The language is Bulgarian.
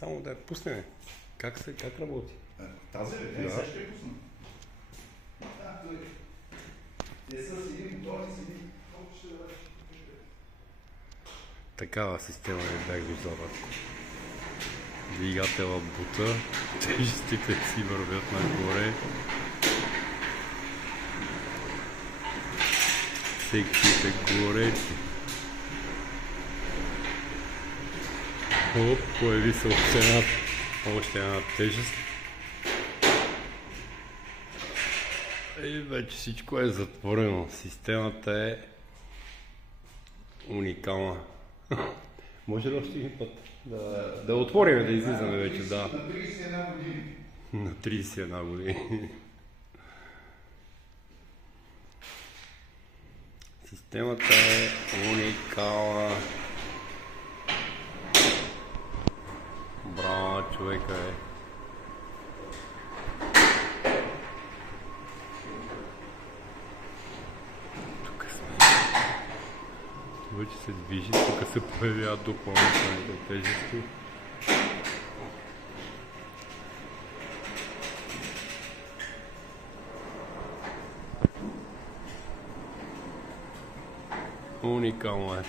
Само да я пуснем. Как работи? Тази ли? Не, сега ще я пусна. Те са с един мотор и с един... Такава система не бях виждал. Двигатела бута, тежестите си вървят нагоре. Секциите горе. Оп, появи се още една тежест. И вече всичко е затворено. Системата е уникална. Може ли още един път да отворим, да излизаме вече, да. На 31 години. На 31 години. Системата е уникална. Браво, човека е. Тук сме. Вече се движи, тук се появяват допълнителните тежести. Уникално е.